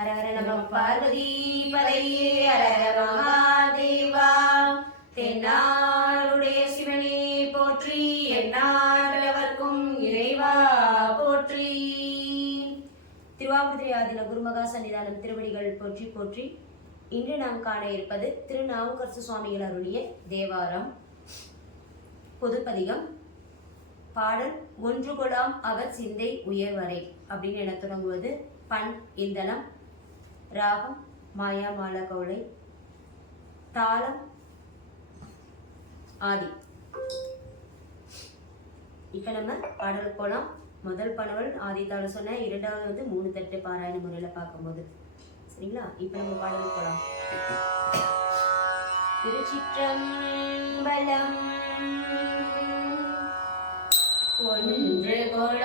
அரகர நம பார்வதி பதையே அரகர மகாதேவா. தென்னாருடைய சிவனே போற்றி என்னாரவர்க்கும் இறைவா போற்றி. திருவாபுதிரி ஆதின குருமகா சன்னிதானம் திருவடிகள் போற்றி போற்றி. இன்று நாம் காண இருப்பது திருநாவுக்கரசு சுவாமிகள் அருளிய தேவாரம். பொதுப்பதிகம் பாடல் ஒன்று கொடாம் அவர் சிந்தை உயர்வரை. அப்படின்னு என தொடங்குவது பண் இந்தனம் ராகம் மாயா மாலா தாளம் ஆதி. இப்போ நம்ம பாடல் போலாம். முதல் பாடல் ஆதி தாளம் சொன்னேன் இரண்டாவது வந்து மூணு தட்டு பாராயண முறையில் பார்க்கும்போது. சரிங்களா? இப்ப நம்ம பாடலுக்கு போகலாம் திருச்சிற்றம்பலம் ஒன்று கொள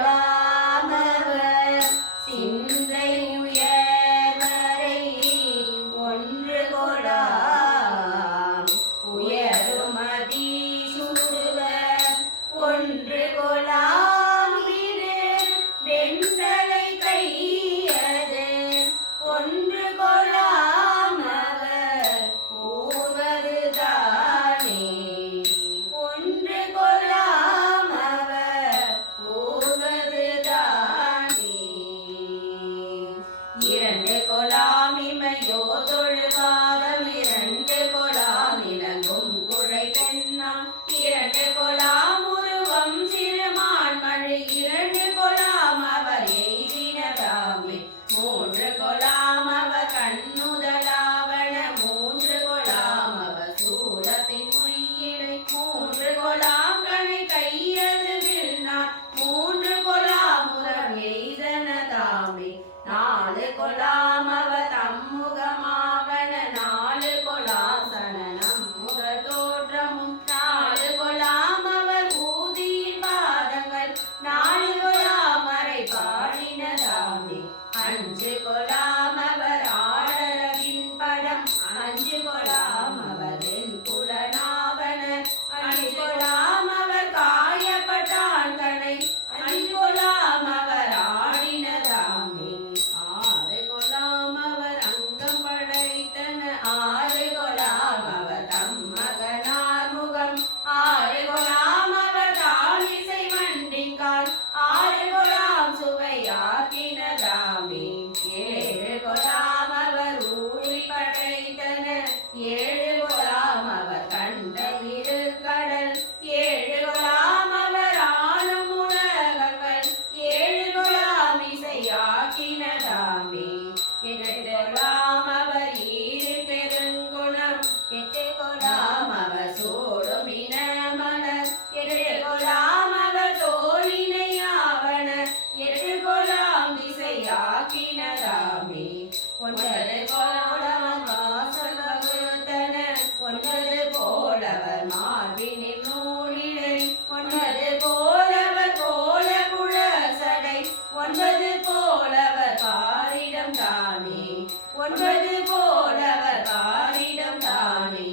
ஒன்பது போலவர் பாரிடம் தானே.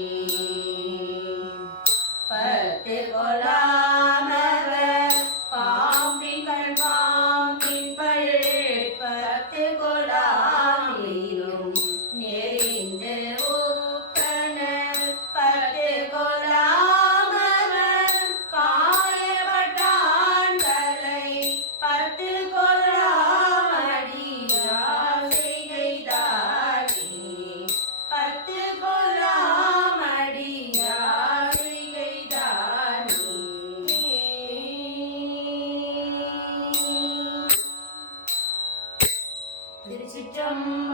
பத்து கொலா Jump.